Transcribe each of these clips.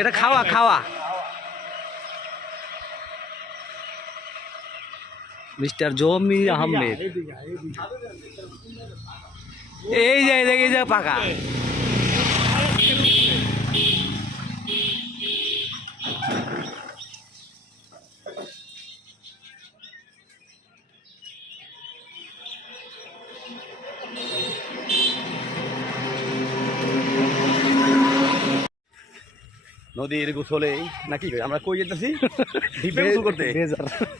এটা খাওয়া খাওয়া। মিস্টার জমির আহমেদ। এই যে দেখে যে পাকা। নদীর গোসলে নাকি? আমরা কই যেতেছি? ডিপে গোসল করতে।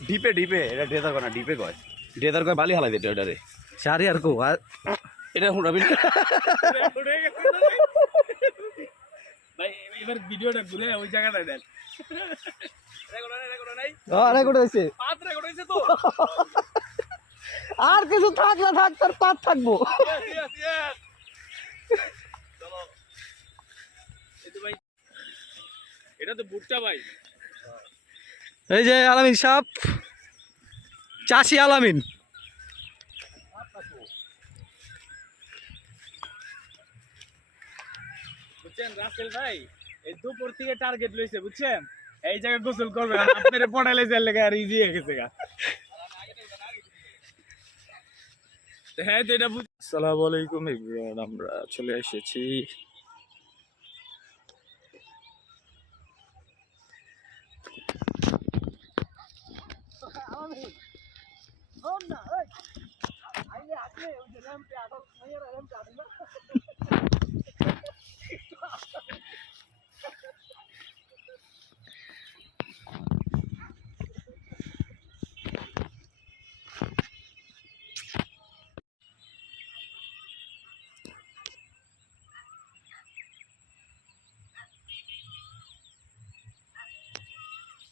ডিপে ডিপে এটা ড্রেজার কয় না ডিপে কয়? ড্রেজার কয় বালি হালাই দিতে ওটারে। সারি আর কো আর এটা এখন রবি ভাই এবার ভিডিওটা ঘুরে ওই জায়গাটা দেন। আরে কিছু থাক না থাক তার পাত থাকব। এটা তো ভুট্টা ভাই। এই যে আলামিন সাপ চাষি আলামিন। বুঝছেন রাসেল ভাই এই দুপুর থেকে টার্গেট লইছে বুঝছেন? এই জায়গায় গোসল করবে আপনার পড়ালে যার লেগে আর ইজি হয়ে গেছে গা। হ্যাঁ তো এটা আসসালামু আলাইকুম আমরা চলে এসেছি Oh, no. Hey. I, I, I, I, I, I, I, I, I,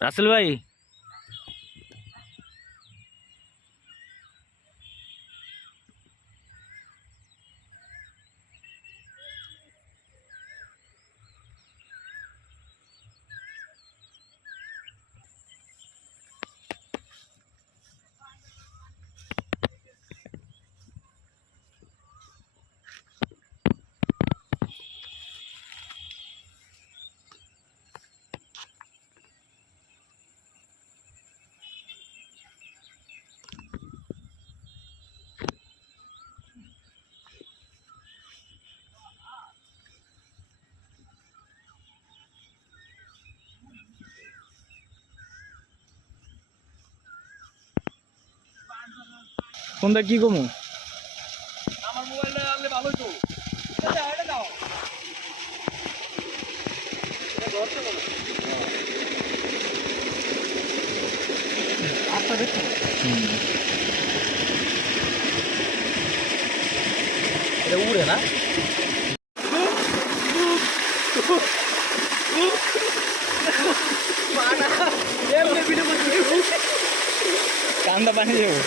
Rasel ভাই কোনটা কি কমু আমার মোবাইলটা আনলে ভালো তো। এটা এটা দাও। এটা উড়ে না? কান্দা পানি দেবো।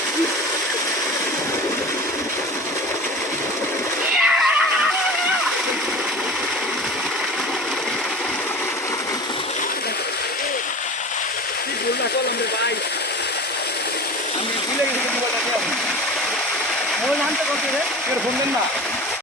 এর ফোন দেন না।